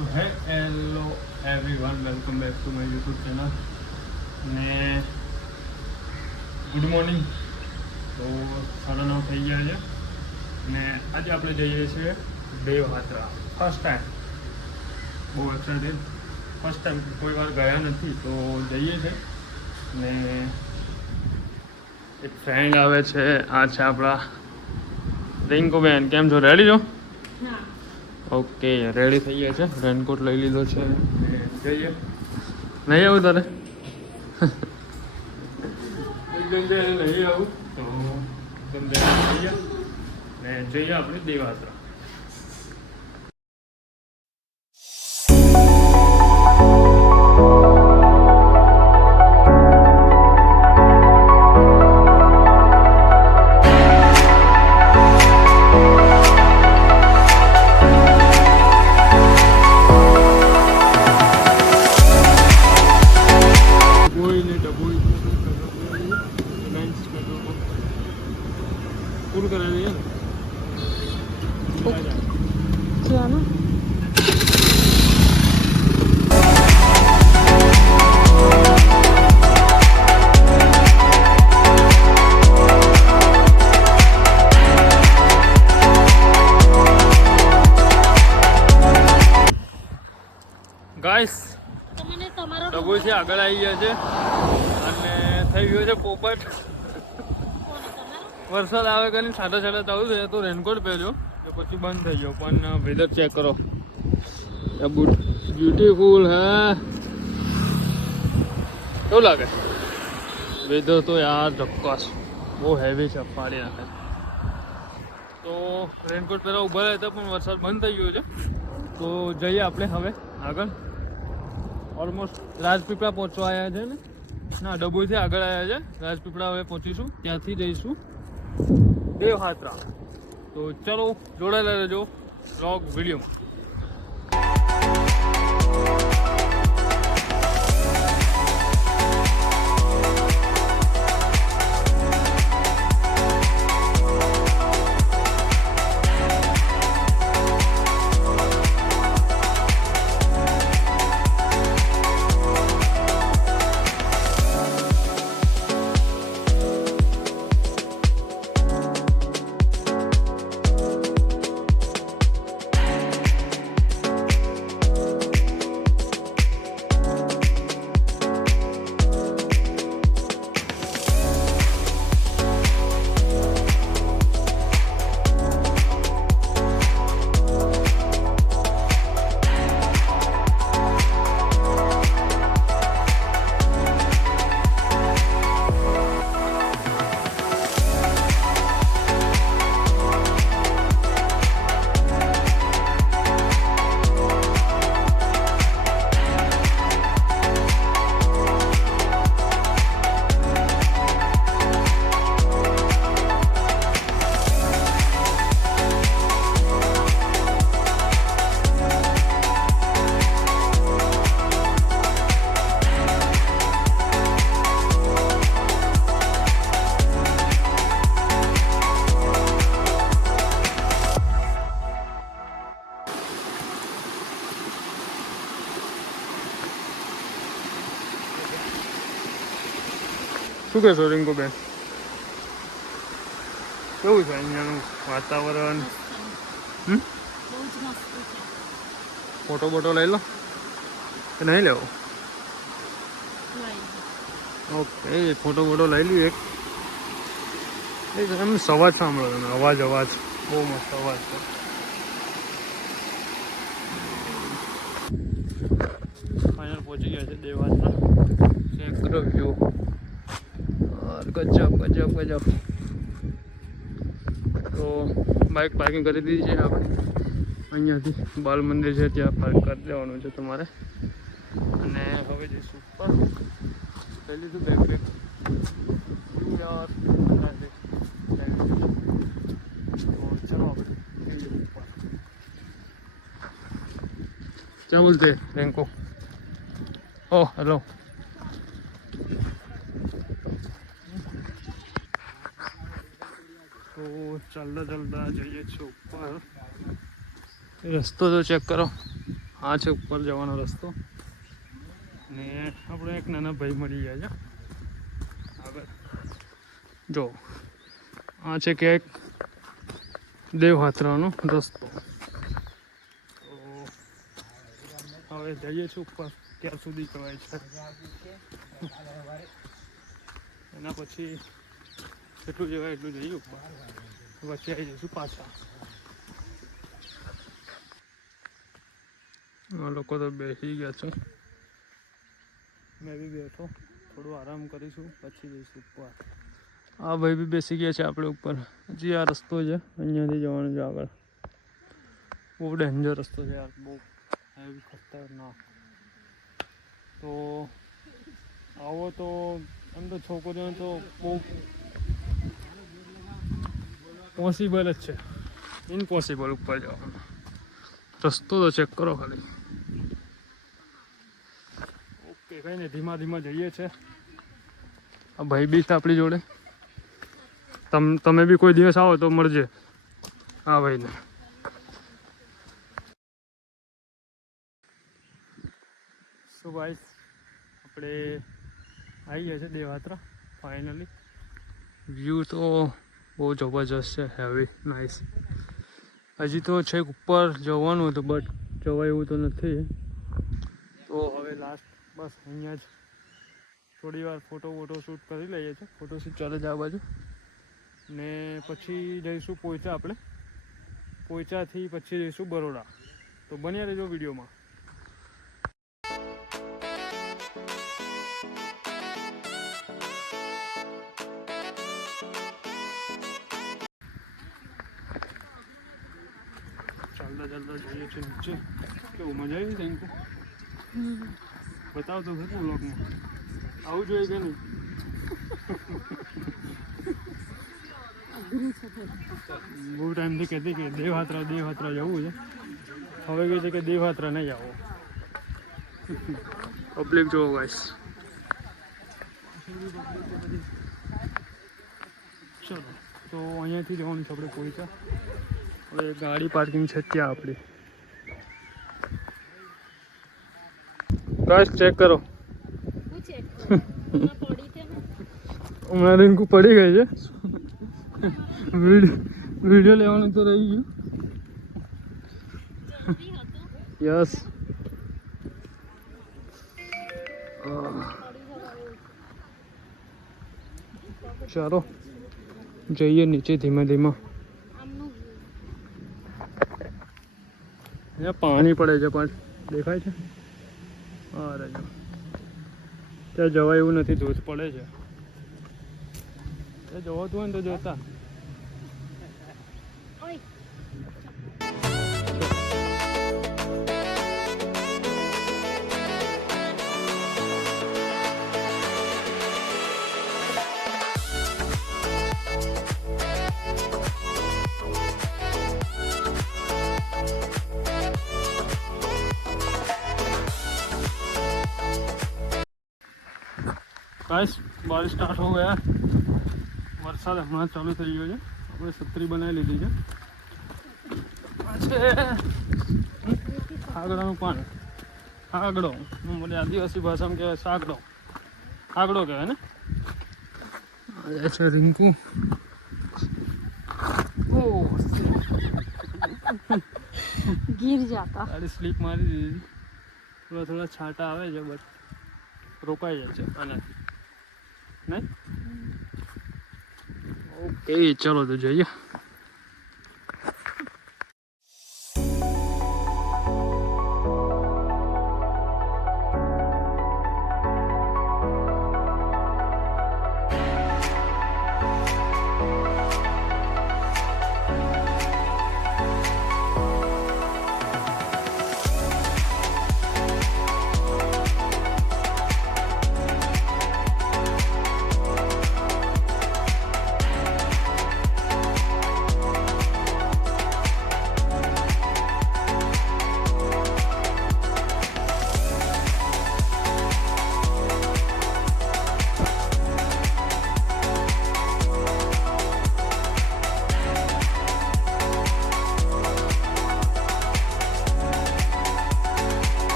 So hey, hello everyone, welcome back to my YouTube channel. ને good morning. તો 9:30 થઈ ગયા છે ને આજે આપણે જઈએ છીએ દેવયાત્રા. ફર્સ્ટ ટાઈમ, બહુ એક્સાઇટેડ. ફર્સ્ટ ટાઈમ, કોઈ વાર ગયા નથી તો જઈએ છે. ને એક ફ્રેન્ડ આવે છે, આ છે આપણા રિંકુબેન. કેમ છો? રેડી છો? ઓકે, રેડી થઈ ગયા છે. રેનકોટ લઈ લીધો છે. જઈએ. નહીં આવું તારે? એકદમ નહીં આવું તો એકદમ જઈએ ને જઈએ આપણે દેવયાત્રા. पूर्ण करा दिया क्या ना। ગાઈસ ડબોઈ આગળ આવી ગયા છે અને થઈ ગયો છે પોપટ. વરસાદ આવે કરીને છાંટા છાંટા ચાલુ છે તો રેનકોટ પહેર્યો તો પછી બંધ થઈ ગયો. પણ વેધર ચેક કરો, બ્યુટીફુલ હે. કેવું લાગે વેધર? તો યાર ચોક્કસ બહુ હેવી છે, ફાડી નાખે. તો રેનકોટ પહેલા ઊભા રહ્યા હતા પણ વરસાદ બંધ થઈ ગયો છે તો જઈએ આપણે હવે આગળ. ઓલમોસ્ટ રાજપીપળા પહોંચવા આવ્યા છે ને, ના ડભોઈથી આગળ આવ્યા છે. રાજપીપળા હવે પહોંચીશું, ત્યાંથી જઈશું દેવયાત્રા. તો ચલો જોડાયેલા રહેજો વ્લોગ વિડીયોમાં. શું કહેશો રિંકુબેન? કેવું છે અહીંયાનું વાતાવરણ? ફોટો બોટો લઈ લો કે નહીં લેવો? ઓકે, ફોટો બોટો લઈ લઈએ. એક એમ અવાજ સાંભળો તમે, અવાજ બહુ મસ્ત અવાજ છે. ફાઇનલ પહોંચી ગયા છે દેવયાત્રા. ચેક કરો વ્યૂ, ગજબ. તો બાઇક પાર્કિંગ કરી દીધી છે આપણે. અહીંયાથી બાલ મંદિર છે ત્યાં પાર્ક કરી દેવાનું છે તમારે. અને હવે જઈશું ઉપર. લઈ લીધું બેગ યાર. તો ચલો આપણે क्या बोलते हैं रिंकू? Oh hello. તો ચાલતા જઈએ છીએ ઉપર. રસ્તો તો ચેક કરો, આ છે ઉપર જવાનો રસ્તો ને આપણે એક નાના ભાઈ મળી ગયા છે આગળ જો આ છે ક્યાંક દેવયાત્રાનો રસ્તો તો હવે જઈએ છીએ ઉપર ક્યાં સુધી કહેવાય છે એના પછી જેટલું જવાય એટલું જઈએ ઉપર પછી આવી જઈશું પાછા આ લોકો તો બેસી ગયા છે મેં બી બેઠો થોડું આરામ કરીશું પછી જઈશું ઉપર આ ભાઈ બી બેસી ગયા છે આપણે ઉપર હજી આ રસ્તો છે અહીંયાથી જવાનું છે આગળ બહુ ડેન્જર રસ્તો છે યાર બહુ હેવી ખતરનાક તો આવો તો એમ તો છોકરીઓને તો બહુ પોસિબલ જ છે ઇમ્પોસિબલ ઉપર જવાનું રસ્તો તો ચેક કરો ખાલી ઓકે કંઈ નહીં ધીમા ધીમા જઈએ છે આ ભાઈ બી છે આપણી જોડે તમે બી કોઈ દિવસ આવો તો મળજે હા ભાઈને શું ભાઈ આપણે આવી ગયા છે દેવયાત્રા ફાઇનલી વ્યૂ તો બહુ જબરજસ્ત છે હેવી નાઇસ હજી તો છેક ઉપર જવાનું હતું બટ જવાય એવું તો નથી તો હવે લાસ્ટ બસ અહીંયા જ થોડી વાર ફોટો શૂટ કરી લઈએ છીએ ફોટોશૂટ ચાલે જ આ બાજુ ને પછી જઈશું પોઈચા આપણે પોઈચાથી પછી જઈશું બરોડા તો બન્યા રહેજો વિડીયોમાં ચાલતા જઈએ છીએ નીચે કેવું મજા આવી થેન્ક યુ બતાવ તો ખરું વ્લોગમાં આવું જોઈએ કે નહીં બહુ ટાઈમથી કહેતી કે દેવયાત્રા જવું છે હવે કહે છે કે દેવયાત્રા નહીં આવો પબ્લિક જોવો ગાઈસ ચલો તો અહીંયાથી જવાનું છે આપણે પોઈચા હવે ગાડી પાર્કિંગ છે ત્યાં આપણી ગાઈસ ચેક કરો હમણાં રિંકુ પડી ગઈ છે વિડીયો લેવાનું તો રહી ગયું યસ ચાલો જઈએ નીચે ધીમે ધીમે અહીંયા પાણી પડે છે પણ દેખાય છે હા રાજો ત્યાં જવાય એવું નથી ધોધ પડે છે એ જવાતું હોય ને તો જોતા गाइस बारिश स्टार्ट हो गया वरसाद हमारा चालू થઈ ગયો છે આપણે છત્રી બનાવી લીધી છે આગળનું પાણી આગળો મને આદિવાસી ભાષામાં કહેવાય સાગડો આગળો કહેવાય ને આ છે રિંકુ ઓ गिर जाता गाड़ी स्लिप मारी દીધી થોડા છાંટા આવે છે બટ રોકાઈ જાય છે આનાથી નહીં ઓકે ચલો તો જઈએ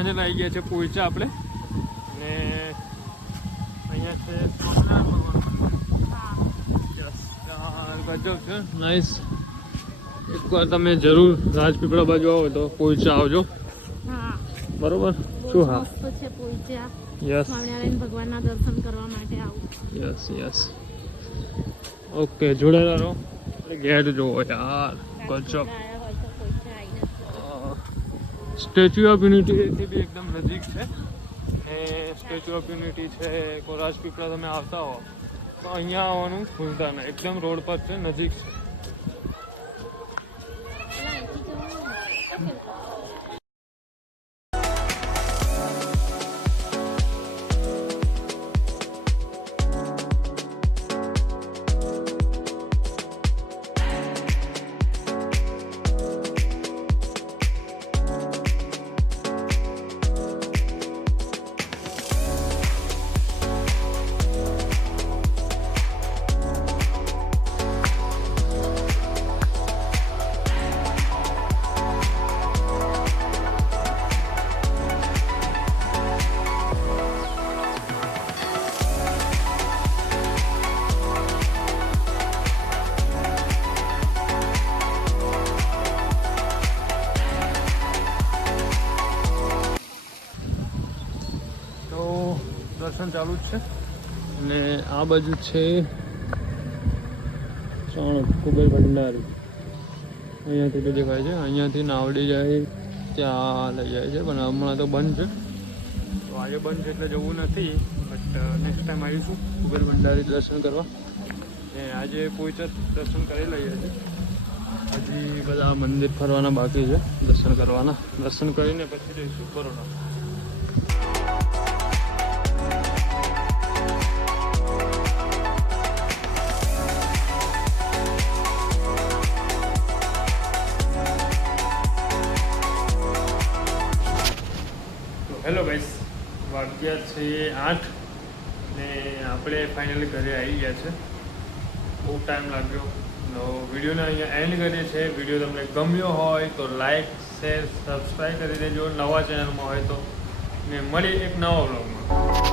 ફાઇનલ આવી ગયા છે પોઈચા આપણે. અને અહીંયા છે ગજબ છે, નાઇસ. એકવાર તમે જરૂર રાજપીપળા બાજુ આવો તો પોઈચા આવજો. બરોબર શું? હા છે પોઈચા. યસ સ્વામિનારાયણ ભગવાનના દર્શન કરવા માટે આવું. Yes yes. ઓકે જોડેલા રહો. ગેટ જોવો યાર, ગજબ. સ્ટેચ્યુ ઓફ યુનિટીથી બી એકદમ નજીક છે. ને સ્ટેચ્યુ ઓફ યુનિટી છે, રાજપીપળા તમે આવતા હો તો અહીંયા આવવાનું ભૂલતા નહીં. એકદમ રોડ પર છે, નજીક છે. દર્શન ચાલુ જ છે. અને આ બાજુ છે કુબેર ભંડારી. અહીંયાથી તો દેખાય છે, અહીંયાથી નાવડી જાય ત્યાં લઈ જાય છે, પણ હમણાં તો બંધ છે. તો આજે બંધ છે એટલે જવું નથી, બટ નેક્સ્ટ ટાઈમ આવીશું કુબેર ભંડારી દર્શન કરવા. ને આજે પોઈચા દર્શન કરી લઈએ છીએ. હજી બધા મંદિર ફરવાના બાકી છે, દર્શન કરવાના. દર્શન કરીને પછી જઈશું બરોડા. હેલો ગાઈસ, વાગ્યા છે 8 ને આપણે ફાઇનલી ઘરે આવી ગયા છે. બહુ ટાઈમ લાગ્યો. તો વિડીયોને અહીંયા એન્ડ કરીએ છીએ. વિડીયો તમને ગમ્યો હોય તો લાઈક, શેર, સબસ્ક્રાઈબ કરી દેજો. નવા ચેનલમાં હોય તો. ને મળી એક નવા વ્લોગમાં.